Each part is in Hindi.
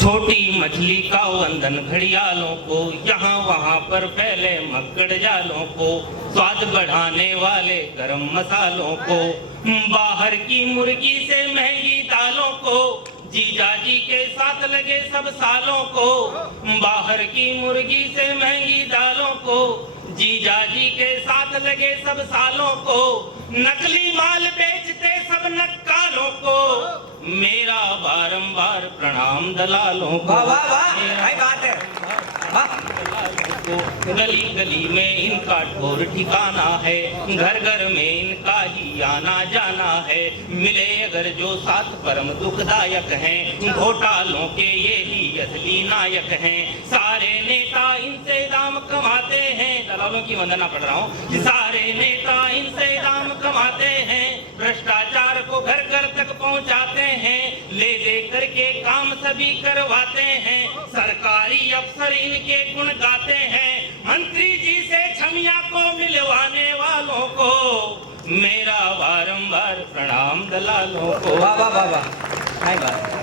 छोटी मछली का वंदन घड़ियालों को, यहाँ वहाँ पर फैले मक्कड़ जालों को, स्वाद बढ़ाने वाले गरम मसालों को, बाहर की मुर्गी से महंगी दालों को, जीजा जी के साथ लगे सब सालों को, बाहर की मुर्गी से महंगी दालों को, जीजा जी के साथ लगे सब सालों को, नकली माल बेचते सब नक्कालों को, मेरा बारंबार प्रणाम दलालों को। वाह वाह वाह, क्या बात है, वाह। गली गली में इनका ठोर ठिकाना है, घर घर में इनका ही आना जाना है, मिले अगर जो साथ परम दुखदायक हैं, घोटालों के ये ही असली नायक हैं, सारे नेता इनसे दाम कमाते हैं, दलालों की वंदना पढ़ रहा हूँ, सारे नेता इनसे दाम कमाते हैं, भ्रष्टाचार को घर घर तक पहुँचाते हैं, ले दे करके काम सभी करवाते हैं, सरकारी अफसर इनके गुण गाते हैं, मंत्री जी से छमिया को मिलवाने वालों को, मेरा बारंबार प्रणाम दलालों को। वाह वाह वाह वाह, क्या बात।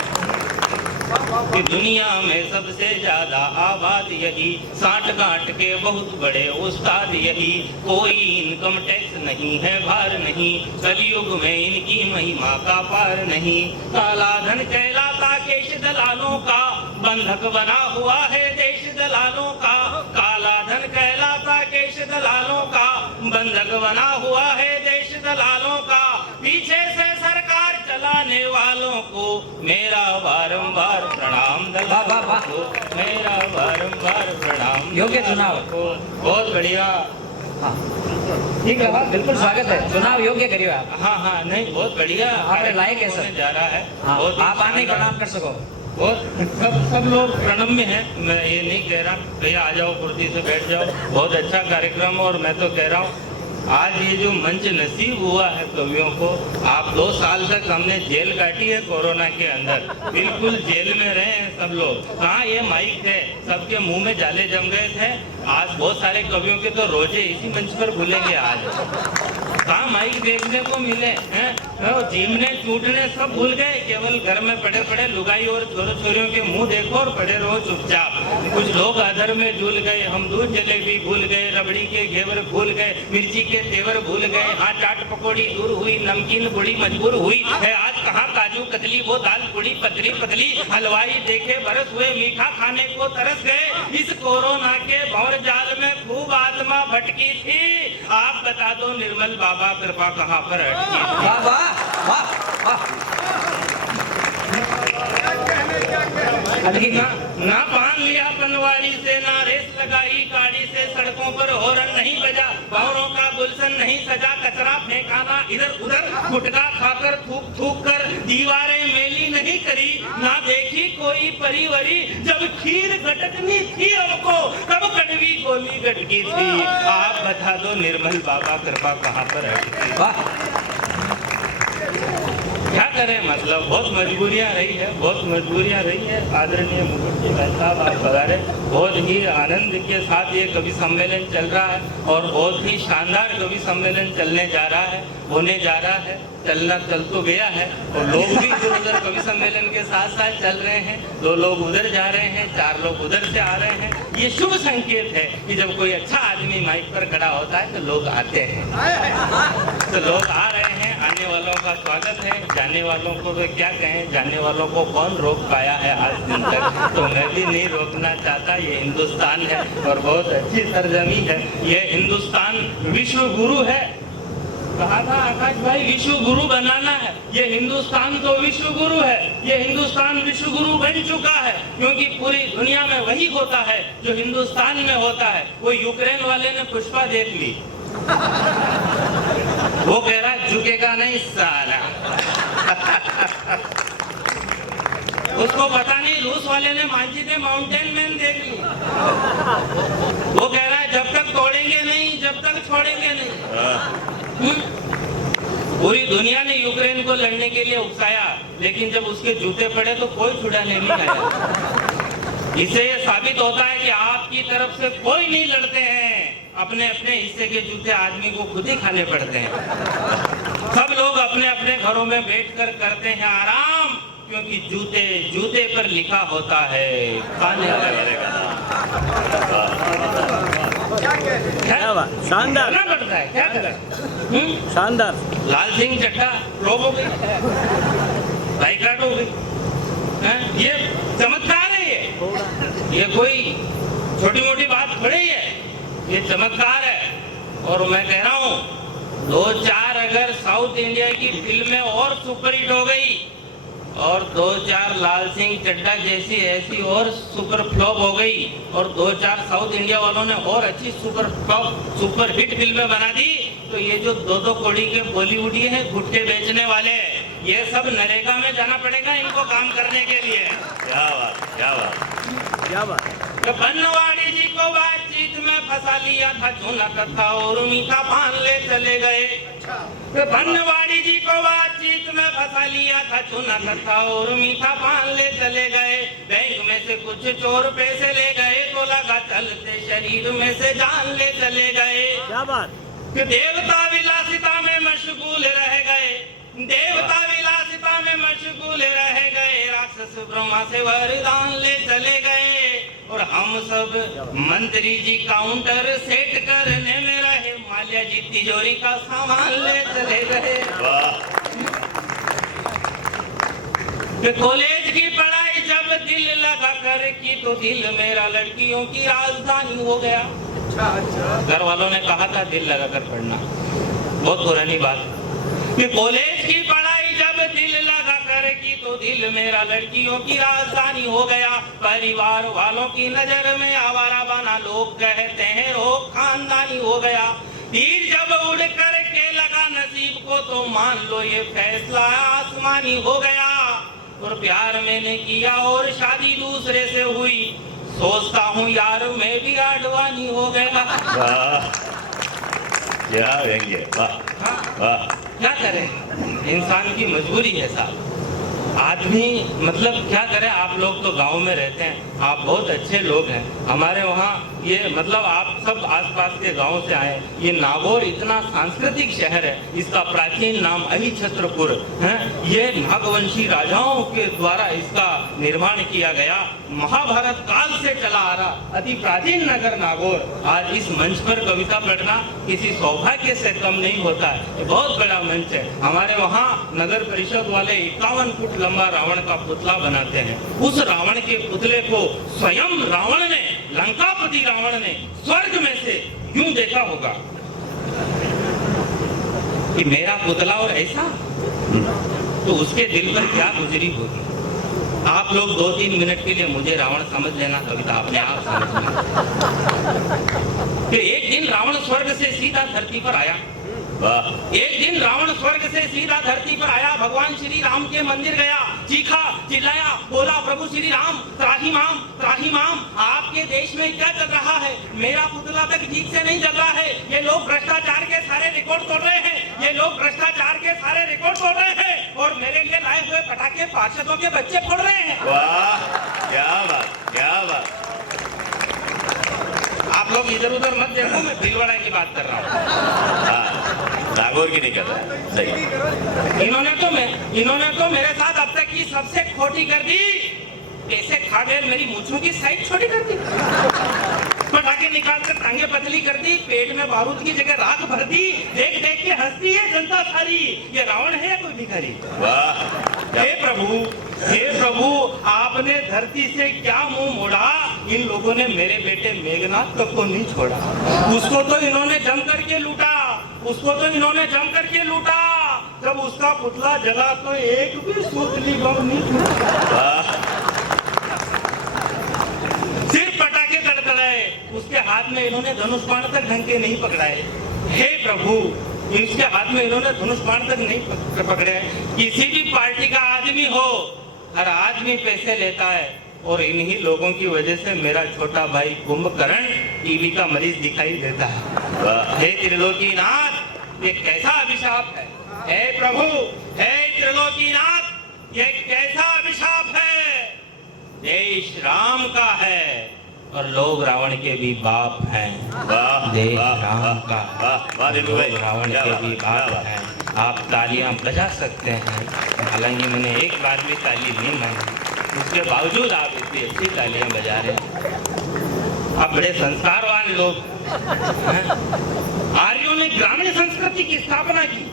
कि दुनिया में सबसे ज्यादा आबाद यही, साठ गांठ के बहुत बड़े उस्ताद यही, कोई इनकम टैक्स नहीं है भार नहीं, कलयुग में इनकी महिमा का पार नहीं, काला धन कहलाता केश दलालों का, बंधक बना हुआ है देश दलालों का, काला धन कहलाता केश दलालों का, बंधक बना हुआ है देश दलालों का, पीछे से सरकार चलाने वालों को, मेरा बारंबार प्रणाम दलालों को, मेरा बारंबार प्रणाम। योग्य चुनाव को बहुत बढ़िया। हाँ ठीक है, बात बिल्कुल स्वागत है, चुनाव योग्य करिए आप। हाँ हाँ नहीं बहुत बढ़िया, आपने लायक है सर, जा रहा है। हाँ, आप आने प्रणाम कर सको। बहुत सब लोग प्रणम्य हैं, मैं ये नहीं कह रहा भैया आ जाओ कुर्सी से बैठ जाओ, बहुत अच्छा कार्यक्रम, और मैं तो कह रहा हूँ आज ये जो मंच नसीब हुआ है कवियों को, आप 2 साल तक हमने जेल काटी है कोरोना के अंदर, बिल्कुल जेल में रहे हैं सब लोग, कहाँ ये माइक थे, सबके मुंह में जाले जम गए थे, आज बहुत सारे कवियों के तो रोजे इसी मंच पर भूलेंगे, आज कहाँ माइक देखने को मिले हैं, जीमने चूटने सब भूल गए, केवल घर में पड़े पड़े लुगाई और छोरों छोरियों के मुंह देखो और पड़े रहो चुपचाप, कुछ लोग अधर में झूल गए, हम दूध जलेबी भूल गए, रबड़ी के घेवर भूल गए, मिर्ची के तेवर भूल गए, हाँ चाट पकौड़ी दूर हुई, नमकीन बुड़ी मजबूर हुई है, आज कहाँ काजू कतली वो दाल पूड़ी पतली पतली, हलवाई देखे बरस हुए मीठा खाने को तरस गए, इस कोरोना के भंवर जाल में खूब आत्मा भटकी थी, आप बता दो निर्मल बाबा कृपा कहाँ पर अटकी थी। वाह वाह वाह वाह। ना पान लिया पनवाड़ी से, ना रेस लगाई गाड़ी से, सड़कों पर हॉर्न नहीं बजा, भंवरों का गुलशन नहीं सजा, कचरा फेंकाना इधर उधर, गुटखा खाकर थूक थूक कर दीवारें मेली नहीं करी, ना देखी कोई परिवरी, जब खीर गटकनी थी हमको तब कड़वी गोली गटकी थी, आप बता दो निर्मल बाबा कृपा कहाँ पर अटकी। वाह, क्या करें, मतलब बहुत मजबूरियां रही है, बहुत मजबूरियां रही है। आदरणीय मुकुट जी भाई साहब आप पधारे, बहुत ही आनंद के साथ ये कवि सम्मेलन चल रहा है, और बहुत ही शानदार कवि सम्मेलन चलने जा रहा है, होने जा रहा है, चलना चल तो गया है, और लोग भी इधर उधर कवि सम्मेलन के साथ साथ चल रहे हैं, 2 लोग उधर जा रहे हैं, 4 लोग उधर से आ रहे हैं, ये शुभ संकेत है कि जब कोई अच्छा आदमी माइक पर खड़ा होता है तो लोग आते हैं, तो लोग आ रहे हैं, आने वालों का स्वागत है, जाने वालों को तो क्या कहें, जाने वालों को कौन रोक पाया है आज दिन तक, तो मैं भी नहीं रोकना चाहता, ये हिंदुस्तान है और बहुत अच्छी सरजमी है, ये हिंदुस्तान विश्व गुरु है, कहा था आकाश भाई विश्व गुरु बनाना है, ये हिंदुस्तान तो विश्व गुरु है, ये हिंदुस्तान विश्व गुरु बन चुका है, क्योंकि पूरी दुनिया में वही होता है जो हिंदुस्तान में होता है। वो यूक्रेन वाले ने पुष्पा देख ली, वो कह रहा है झुकेगा नहीं साला उसको पता नहीं रूस वाले ने मांझी माउंटेन मैन देख ली, वो कह रहा है जब तक तोड़ेंगे नहीं, जब तक छोड़ेंगे नहीं। पूरी दुनिया ने यूक्रेन को लड़ने के लिए उकसाया, लेकिन जब उसके जूते पड़े तो कोई छुड़ाने नहीं आया। इससे ये साबित होता है कि आपकी तरफ से कोई नहीं लड़ते हैं, अपने अपने हिस्से के जूते आदमी को खुद ही खाने पड़ते हैं। सब लोग अपने अपने घरों में बैठकर करते हैं आराम, क्योंकि जूते जूते पर लिखा होता है खाने वाले का क्या बात, शानदार करना पड़ता है, क्या करें। शानदार। लाल सिंह चड्ढा फ्लॉप हो गई, बाइकाट हो गई। हैं? ये चमत्कार है, ये कोई छोटी मोटी बात थोड़ी है, ये चमत्कार है। और मैं कह रहा हूँ 2-4 अगर साउथ इंडिया की फिल्में और सुपरहिट हो गई और 2-4 लाल सिंह चड्ढा जैसी ऐसी और सुपर फ्लॉप हो गई और 2-4 साउथ इंडिया वालों ने और अच्छी सुपर हिट फिल्में बना दी, तो ये जो 2-2 कौड़ी के बॉलीवुडी हैं गुटके बेचने वाले, ये सब नरेगा में जाना पड़ेगा इनको काम करने के लिए। क्या बात, क्या बात, क्या बात। तो बनवाड़ी जी को बातचीत में फंसा लिया था चूना कथा और मीठा पान ले चले गए। तो बनवाड़ी जी को बातचीत में फंसा लिया था चूना कथा और मीठा पान ले चले गए। बैंक में से कुछ चोर पैसे ले गए तो लगा चलते शरीर में से जान ले चले गए। क्या बात। कि देवता विलासिता में मशगूल रह गए, देवता विलासिता में मशगूल रह गए, राक्षस ब्रह्मा से वरदान ले चले गए और हम सब मंत्री जी काउंटर सेट करने में रहे, माल्या जी तिजोरी का सामान ले चले गए। कॉलेज की पढ़ाई जब दिल लगा कर की तो दिल मेरा लड़कियों की राजधानी हो गया। घर वालों ने कहा था दिल लगाकर पढ़ना, बहुत पुरानी बात। कि कॉलेज की पढ़ाई जब दिल लगा कर की तो दिल मेरा लड़कियों की राजधानी हो गया। परिवार वालों की नजर में आवारा बना, लोग कहते हैं रोग खानदानी हो गया। तीर जब उड़ कर के लगा नसीब को तो मान लो ये फैसला आसमानी हो गया। और प्यार मैंने किया और शादी दूसरे से हुई, सोचता हूँ यार मैं भी आडवानी हो गया। वाह, क्या व्यंग्य, वाह वाह। क्या करें, इंसान की मजबूरी है साहब। आदमी मतलब क्या करें, आप लोग तो गांव में रहते हैं, आप बहुत अच्छे लोग हैं। हमारे वहाँ ये मतलब आप सब आसपास के गांव से आए, ये नागौर इतना सांस्कृतिक शहर है, इसका प्राचीन नाम अहिछत्रपुर है। ये नागवंशी राजाओं के द्वारा इसका निर्माण किया गया, महाभारत काल से चला आ रहा अति प्राचीन नगर नागौर। आज इस मंच पर कविता पढ़ना किसी सौभाग्य से कम नहीं होता है, ये बहुत बड़ा मंच है। हमारे वहाँ नगर परिषद वाले 51 फुट लंबा रावण का पुतला बनाते हैं। उस रावण के पुतले को स्वयं रावण ने, लंकापति रावण ने स्वर्ग में से यूं देखा होगा कि मेरा पुतला और ऐसा, तो उसके दिल पर क्या गुजरी होगी। आप लोग 2-3 मिनट के लिए मुझे रावण समझ लेना, कविता अपने आप समझ लेना। कि एक दिन रावण स्वर्ग से सीधा धरती पर आया। एक दिन रावण स्वर्ग से सीधा धरती पर आया, भगवान श्री राम के मंदिर गया, चीखा चिल्लाया, बोला प्रभु श्री राम त्राहिमाम त्राहिमाम, आपके देश में क्या चल रहा है, मेरा पुतला तक ठीक से नहीं चल रहा है, ये लोग भ्रष्टाचार के सारे रिकॉर्ड तोड़ रहे हैं, ये लोग भ्रष्टाचार के सारे रिकॉर्ड तोड़ रहे हैं और मेरे लिए लाए हुए पटाखे पार्षदों के बच्चे फोड़ रहे हैं। वाह, क्या बात, क्या बात। आप लोग इधर उधर मत देखो, मैं भीलवाड़ा की बात कर रहा हूँ, नागौर की नहीं कर रहा, सही। इन्होंने तो मेरे साथ अब तक की सबसे खोटी कर दी, पैसे खा गए, मेरी मूंछों की साइज छोटी कर दी, पटाखे निकालकर टांगे पतली कर दी, पेट में बारूद की जगह राख भर दी, देख देख के हंसती है जनता सारी, ये रावण है या कोई भिखारी। वाह, हे प्रभु आपने धरती से क्या मुंह मोड़ा, इन लोगों ने मेरे बेटे मेघनाथ तक को नहीं छोड़ा, उसको तो इन्होंने जम करके लूटा, उसको तो इन्होंने जम करके लूटा, जब उसका पुतला जला तो एक भी सूतली बम नहीं छूटा। सिर्फ पटाखे तड़तड़ाए, उसके हाथ में इन्होंने धनुष बाण तक ढंग के नहीं पकड़ाए। हे प्रभु, इसके हाथ में इन्होंने धनुष बाण तक नहीं पकड़े। किसी भी पार्टी का आदमी हो, हर आदमी पैसे लेता है और इन्हीं लोगों की वजह से मेरा छोटा भाई कुंभकर्ण टीबी का मरीज दिखाई देता है। हे त्रिलोकीनाथ, ये कैसा अभिशाप है। हे प्रभु, हे त्रिलोकीनाथ, ये कैसा अभिशाप है। देश राम का है और लोग रावण के भी बाप हैं। देश राम का, लोग रावण के भी बाप हैं। आप तालियां बजा सकते हैं, हालांकि मैंने एक बार भी ताली नहीं मांगी। उसके बावजूद आप इतनी अच्छी तालियां बजा रहे हैं। आप बड़े संस्कारवान लोग हैं। आर्यों ने ग्रामीण संस्कृति की स्थापना की,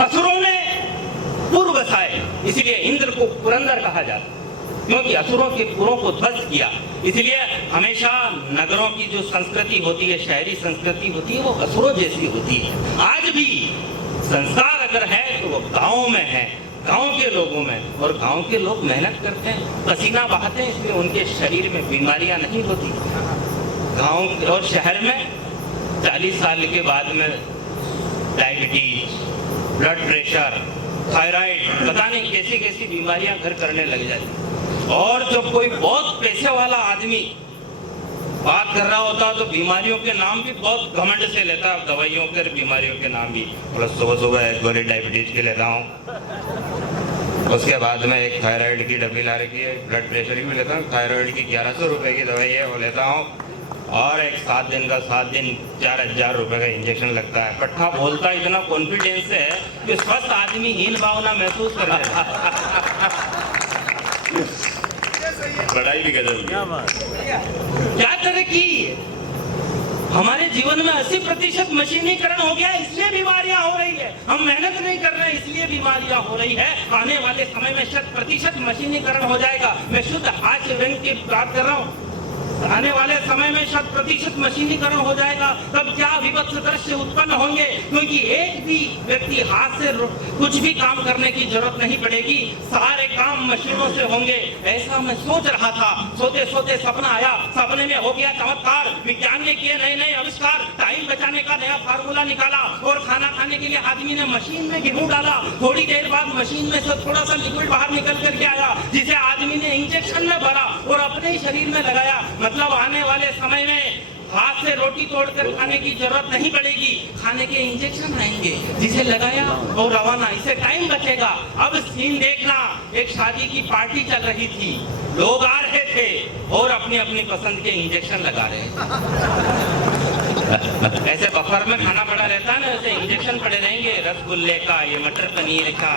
असुरों ने पूर्व बसाए, इसलिए इंद्र को पुरंदर कहा जाता, क्योंकि असुरों के पुरों को ध्वस्त किया। इसलिए हमेशा नगरों की जो संस्कृति होती है, शहरी संस्कृति होती है, वो असुरों जैसी होती है। आज भी संस्कार अगर है तो वो गाँव में है, गांव के लोगों में, और गांव के लोग मेहनत करते हैं, पसीना बहाते हैं, इसलिए उनके शरीर में बीमारियां नहीं होती। गांव और शहर में 40 साल के बाद में डायबिटीज, ब्लड प्रेशर, थायराइड, पता नहीं कैसी कैसी बीमारियां घर करने लग जाती। और जब कोई बहुत पैसे वाला आदमी बात कर रहा होता है तो बीमारियों के नाम भी बहुत घमंड से लेता है, दवाइयों के बीमारियों के नाम भी। मतलब सुबह सुबह एक गोली डायबिटीज की लेता हूँ, उसके बाद में एक थायराइड की डब्बी ला रखी है, ब्लड प्रेशर की भी लेता हूँ, थायराइड की 1100 रुपए की दवाई है वो लेता हूँ, और एक 7 दिन का 7 दिन 4000 रुपए का इंजेक्शन लगता है। पट्टा बोलता इतना कॉन्फिडेंस से है कि स्वस्थ आदमी हीन भावना महसूस कर रहा है। पढ़ाई भी गजब की। क्या बात। क्या तरक्की है हमारे जीवन में। 80% मशीनीकरण हो गया, इसलिए बीमारियां हो रही है। हम मेहनत नहीं कर रहे इसलिए बीमारियां हो रही है। आने वाले समय में 100% मशीनीकरण हो जाएगा। मैं शुद्ध हास्य व्यंग की बात कर रहा हूँ। आने वाले समय में 100% मशीनीकरण हो जाएगा, तब क्या विभत्स दृश्य उत्पन्न होंगे, क्योंकि एक भी व्यक्ति हाथ से कुछ भी काम करने की जरूरत नहीं पड़ेगी, सारे काम मशीनों से होंगे। ऐसा मैं सोच रहा था, सोते सोते सपना आया, सपने में हो गया चमत्कार। विज्ञान ने किए नए नए आविष्कार, टाइम बचाने का नया फार्मूला निकाला, और खाना खाने के लिए आदमी ने मशीन में गेहूं डाला। थोड़ी देर बाद मशीन में से थोड़ा सा लिक्विड बाहर निकल करके आया, जिसे आदमी ने इंजेक्शन में भरा और अपने ही शरीर में लगाया। मतलब आने वाले समय में हाथ से रोटी तोड़कर खाने की जरूरत नहीं पड़ेगी, खाने के इंजेक्शन आएंगे, जिसे लगाया और रवाना, इससे टाइम बचेगा। अब सीन देखना, एक शादी की पार्टी चल रही थी, लोग आ रहे थे और अपनी अपनी पसंद के इंजेक्शन लगा रहे ऐसे बफर में खाना पड़ा रहता है ना, ऐसे इंजेक्शन पड़े रहेंगे, रसगुल्ले का, ये मटर पनीर का,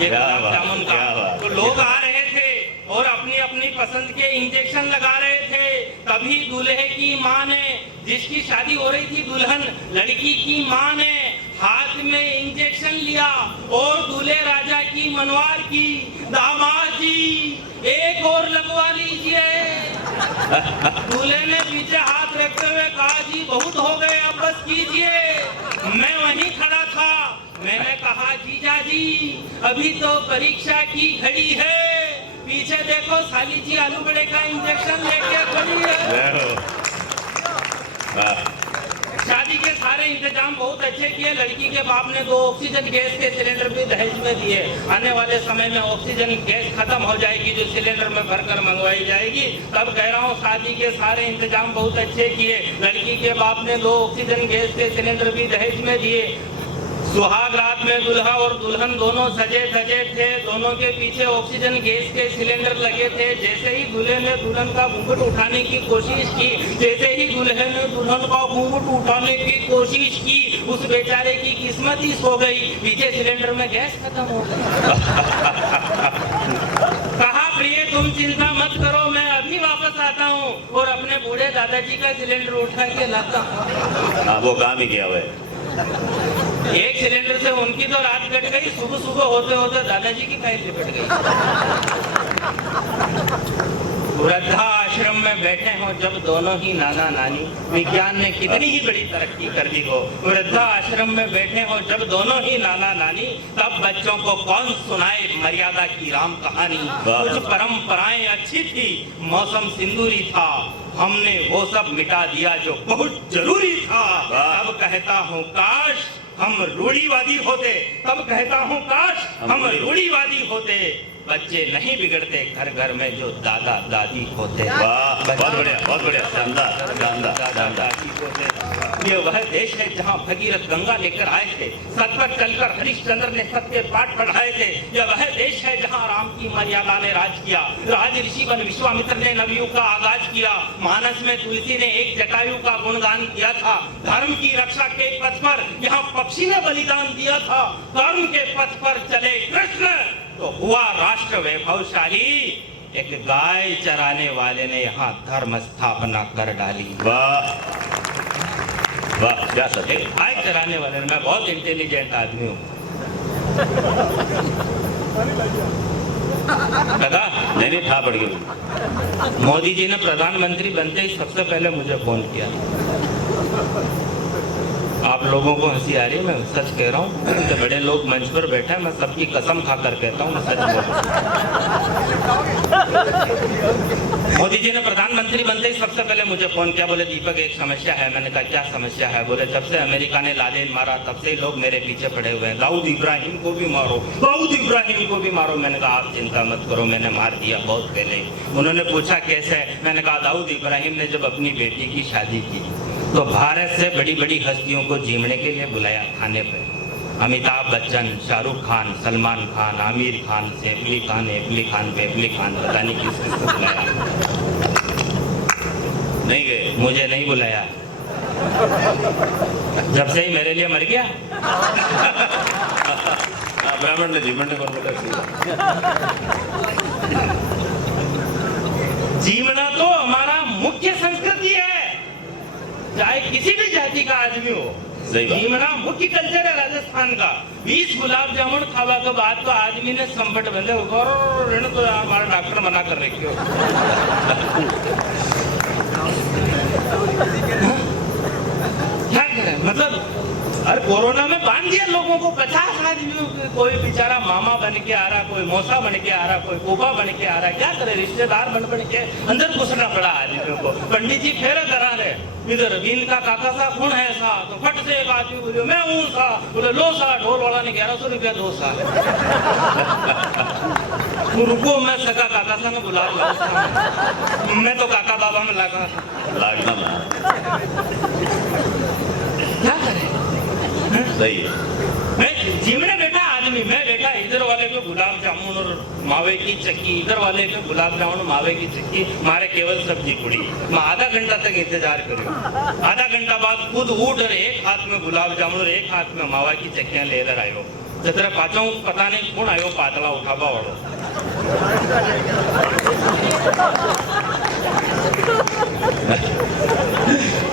ये गुलाब जामुन का। तो लोग आ रहे थे और अपनी अपनी पसंद के इंजेक्शन लगा रहे थे। तभी दूल्हे की माँ ने, जिसकी शादी हो रही थी दुल्हन, लड़की की माँ ने हाथ में इंजेक्शन लिया और दूल्हे राजा की मनवार की, दामाद जी एक और लगवा लीजिए। दूल्हे ने पीछे हाथ रखते हुए कहा, जी बहुत हो गए, अब बस कीजिए। मैं वहीं खड़ा था, मैंने कहा, जीजा जी अभी तो परीक्षा की घड़ी है, पीछे देखो साली जी आलू बड़े का इंजेक्शन लेके खड़ी है। शादी के सारे इंतजाम बहुत अच्छे किए। लड़की के बाप ने 2 ऑक्सीजन गैस के सिलेंडर भी दहेज में दिए। आने वाले समय में ऑक्सीजन गैस खत्म हो जाएगी, जो सिलेंडर में भरकर मंगवाई जाएगी। तब कह रहा हूँ, शादी के सारे इंतजाम बहुत अच्छे किए। लड़की के बाप ने 2 ऑक्सीजन गैस के सिलेंडर भी दहेज में दिए। सुहाग रात में दुल्हा और दुल्हन दोनों सजे धजे थे, दोनों के पीछे ऑक्सीजन गैस के सिलेंडर लगे थे। जैसे ही दूल्हे ने दुल्हन का घूंघट उठाने की कोशिश की, जैसे ही दूल्हे ने दुल्हन का घूंघट उठाने की कोशिश की, उस बेचारे की किस्मत ही सो गई, पीछे सिलेंडर में गैस खत्म हो गई। कहा, प्रिय तुम चिंता मत करो, मैं अभी वापस आता हूँ और अपने बूढ़े दादाजी का सिलेंडर उठा के लाता हूँ। वो काम ही किया हुआ है। एक सिलेंडर से उनकी तो रात कट गई, सुबह सुबह होते होते दादाजी की फाइल लिपट गई। वृद्धाश्रम में बैठे हो जब दोनों ही नाना नानी, विज्ञान ने कितनी ही बड़ी तरक्की कर दी हो। वृद्धाश्रम में बैठे हो जब दोनों ही नाना नानी, तब बच्चों को कौन सुनाए मर्यादा की राम कहानी। कुछ परंपराएं अच्छी थी, मौसम सिंदूरी था, हमने वो सब मिटा दिया जो बहुत जरूरी था। अब कहता हूँ काश हम रूढ़िवादी होते, तब कहता हूँ काश हम रूढ़िवादी होते। बच्चे नहीं बिगड़ते घर घर में जो दादा दादी होते। बहुत बढ़िया, बहुत बढ़िया, शानदार, शानदार, दादा दादी होते। ये वह देश है जहाँ भगीरथ गंगा लेकर आए थे, सत पर चलकर हरिश्चंद्र ने सत्य पाठ पढ़ाए थे। यह वह देश है जहाँ राम की मर्यादा ने राज किया, राज ऋषि बन विश्वामित्र ने नवयुग का आगाज किया, मानस में तुलसी ने एक जटायु का गुणगान किया था। धर्म की रक्षा के पथ पर यहाँ पक्षी ने बलिदान दिया था। कर्म के पथ पर चले कृष्ण, तो हुआ राष्ट्र वैभवशाली। एक गाय चराने वाले ने यहाँ धर्म स्थापना कर डाली। वाह वाह, क्या सत्य। गाय चराने वाले ने, मैं बहुत इंटेलिजेंट आदमी हूँ। लगा नहीं था पड़ गई। मोदी जी ने प्रधानमंत्री बनते ही सबसे पहले मुझे फोन किया। आप लोगों को हंसी आ रही है, मैं सच कह रहा हूँ कि बड़े लोग मंच पर बैठे हैं, मैं सबकी कसम खाकर कहता हूँ, मैं सच बोल रहा हूँ। मोदी जी ने प्रधानमंत्री बनते ही सबसे पहले मुझे फोन किया, बोले दीपक एक समस्या है। मैंने कहा क्या समस्या है? बोले जब से अमेरिका ने लादेन मारा तब से ही लोग मेरे पीछे पड़े हुए हैं, दाऊद इब्राहिम को भी मारो, दाऊद इब्राहिम को भी मारो। मैंने कहा आप चिंता मत करो, मैंने मार दिया बहुत पहले। उन्होंने पूछा कैसे? मैंने कहा दाऊद इब्राहिम ने जब अपनी बेटी की शादी की तो भारत से बड़ी बड़ी हस्तियों को जीमने के लिए बुलाया खाने पर। अमिताभ बच्चन, शाहरुख खान, सलमान खान, आमिर खान, सैफ अली खान, पेफली खान, पता नहीं किस किस को बुलाया। नहीं गए? मुझे नहीं बुलाया। जब से ही मेरे लिए मर गया। ब्राह्मण ने जीवन को जीवना तो हमारा मुख्य संस्कृति है, चाहे किसी भी जाति का आदमी हो। सही बात। जीवना मुख्य कल्चर है राजस्थान का। 20 गुलाब जामुन खावा के बाद तो आदमी ने संपट बंदे और तो हमारा डॉक्टर मना कर रखे हो। क्या करें? मतलब अरे कोरोना में बांध दिया लोगों को, 50 आदमियों को। कोई बेचारा मामा बन के आ रहा, कोई मौसा बन के आ रहा, कोई फूफा बन के आ रहा। क्या करे? रिश्तेदार बन के अंदर घुसना पड़ा आदमियों को। पंडित जी फेरे करा रहे, इधर इनका काका सा कौन है सा, तो फट से एक आदमी बोलियो मैं हूँ सा। बोले लो सा। ढोल वाला ने 1100 रुपया दो सा। तो रुको मैं सका काका सा ने बुला ला। मैं तो काका बाबा में लगा लागना ना। क्या करे? सही है। मैं जीवने बैठा आदमी, मैं बैठा इधर वाले को गुलाब जामुन और मावे की चक्की, इधर वाले को गुलाब जामुन मावे की चक्की, मारे केवल सब्जी पूड़ी। मैं आधा घंटा तक इंतजार करूँ। आधा घंटा बाद खुद उठ और एक हाथ में गुलाब जामुन और एक हाथ में मावा की चक्कियां लेकर आयो। जरा पाचों पता नहीं कौन आयो पातला उठावा वालों।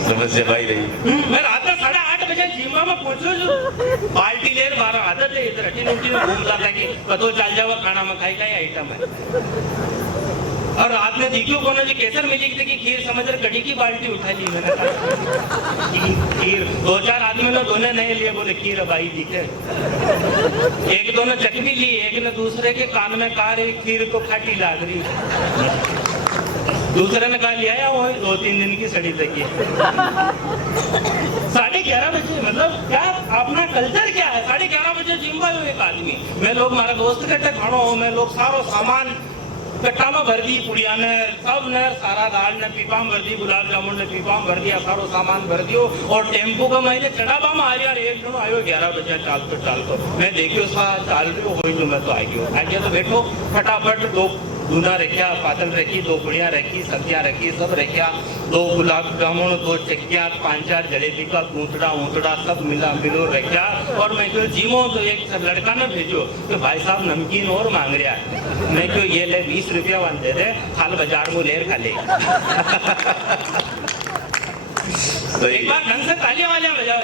समस्या भाई रही। मैं रात में 8:30 बजे जीवा में पहुंचो जो बाल्टी लेर 12 आदत है इधर हटी नोटी में घूम जाता है कि पतो चल जाओ खाना में खाई खाई आइटम है। और रात में देखियो कोने जी केसर मिली कि खीर समझ रहे कड़ी की बाल्टी उठा ली मैंने कहा खीर। 2-4 आदमी ने दोनों नहीं लिए, बोले खीर भाई दिखे। एक दोनों चटनी ली, एक ने दूसरे के कान में कहा रही खीर तो खाटी लाग रही। दूसरे ने कहा लिया वो 2-3 दिन की सड़ी तकी। 11:30 बजे, मतलब क्या अपना कल्चर क्या है? 11:30 बजे जिम्बा एक आदमी, मैं लोग हमारा दोस्त कट्टे खानो हो, मैं लोग सारो सामान कट्टा में भर दी, पुड़िया ने सब ने सारा दाल ने पीपा में भर दी, गुलाब जामुन ने पीपा में भर दिया, सारो सामान भर दियो। और टेम्पो का मैंने चढ़ावा में आ रहा, एक जनो आयो 11 बजे चाल तो मैं देखियो सा चाल रही हो जो मैं तो आ गया तो बैठो फटाफट 2 दूना रखिया, पातल रखी, 2 पुड़िया रखी, सब्जियां रखी, सब रखिया, 2 गुलाब जामुन, 2 चक्कियां, 5-4 जलेबी का ऊँटड़ा सब मिलो रखिया। और मैं क्यों जीमो तो एक लड़का ने भेजो तो भाई साहब नमकीन और मांग रहा है। मैं क्यों ये ले 20 रुपया वन दे दे, खाल बाजार में लेर खा ले। तो एक बार ढंग से तालियां वालियां बजाओ।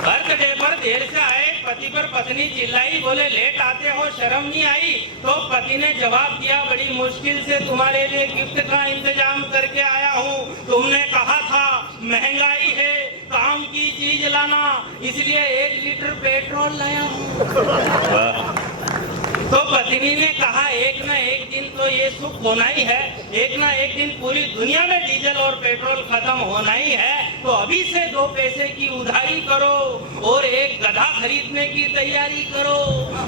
बर्थडे पर देर से आए पति पर पत्नी चिल्लाई, बोले लेट आते हो शर्म नहीं आई? तो पति ने जवाब दिया बड़ी मुश्किल से तुम्हारे लिए गिफ्ट का इंतजाम करके आया हूँ, तुमने कहा था महंगाई है काम की चीज लाना, इसलिए 1 लीटर पेट्रोल लाया हूँ। तो पत्नी ने कहा एक ना एक दिन तो ये सुख होना ही है, एक ना एक दिन पूरी दुनिया में डीजल और पेट्रोल खत्म होना ही है, तो अभी से 2 पैसे की उधारी करो और एक गधा खरीदने की तैयारी करो।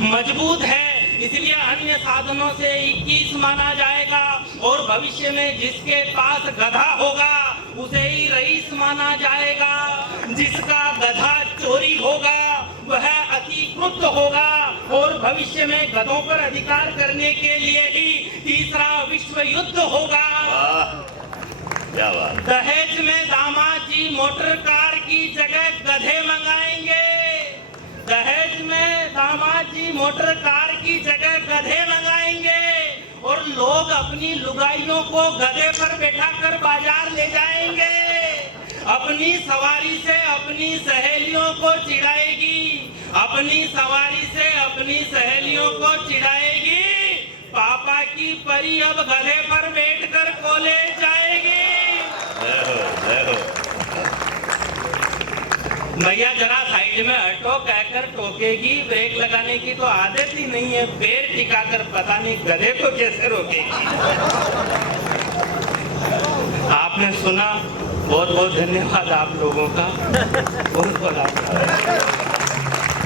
मजबूत है इसलिए अन्य साधनों से 21 माना जाएगा और भविष्य में जिसके पास गधा होगा उसे ही रईस माना जाएगा। जिसका गधा चोरी होगा वह अतिकृत होगा और भविष्य में गधों पर अधिकार करने के लिए ही 3रा विश्व युद्ध होगा। क्या बात। दहेज में दामाद जी मोटर कार की जगह गधे मंगाएंगे। दहेज में दामाद जी मोटर कार की जगह गधे मंगाएंगे और लोग अपनी लुगाइयों को गधे पर बैठाकर बाजार ले जाएंगे। अपनी सवारी से अपनी सहेलियों को चिढ़ाएगी, अपनी सवारी से अपनी सहेलियों को चिढ़ाएगी। पापा की परी अब गधे पर बैठकर कॉलेज जाएगी। भैया जरा साइड में हटो कहकर टोकेगी, ब्रेक लगाने की तो आदत ही नहीं है, पैर टिकाकर पता नहीं गधे को कैसे रोकेगी। आपने सुना, बहुत बहुत धन्यवाद आप लोगों का, बहुत बहुत आभार।